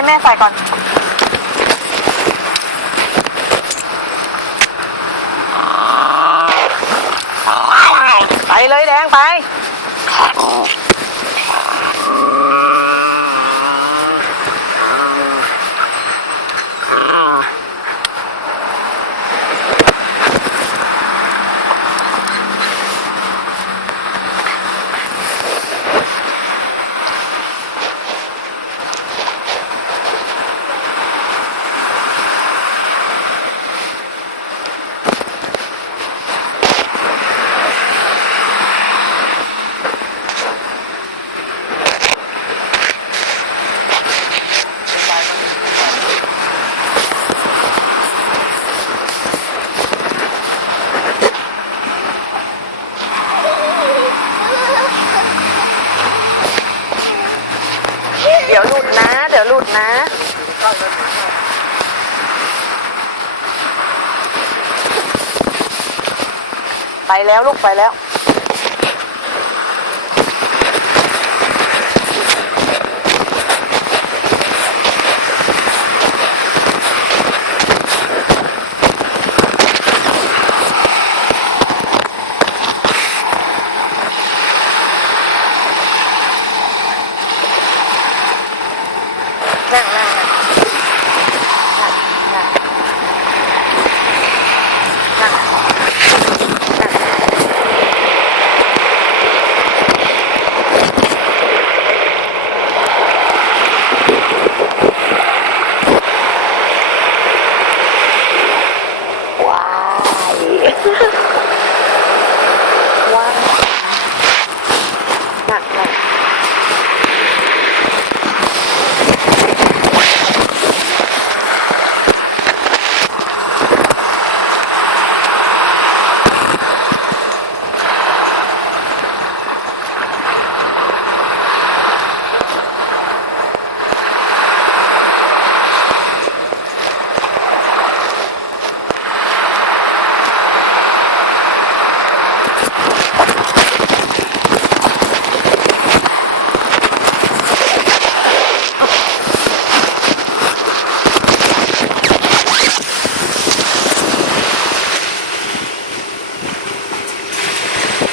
ให้แม่ใส่ก่อน ไปเลยแดงไป เดี๋ยว หลุดนะ เดี๋ยวหลุดนะ ไปแล้วลูกไปแล้ว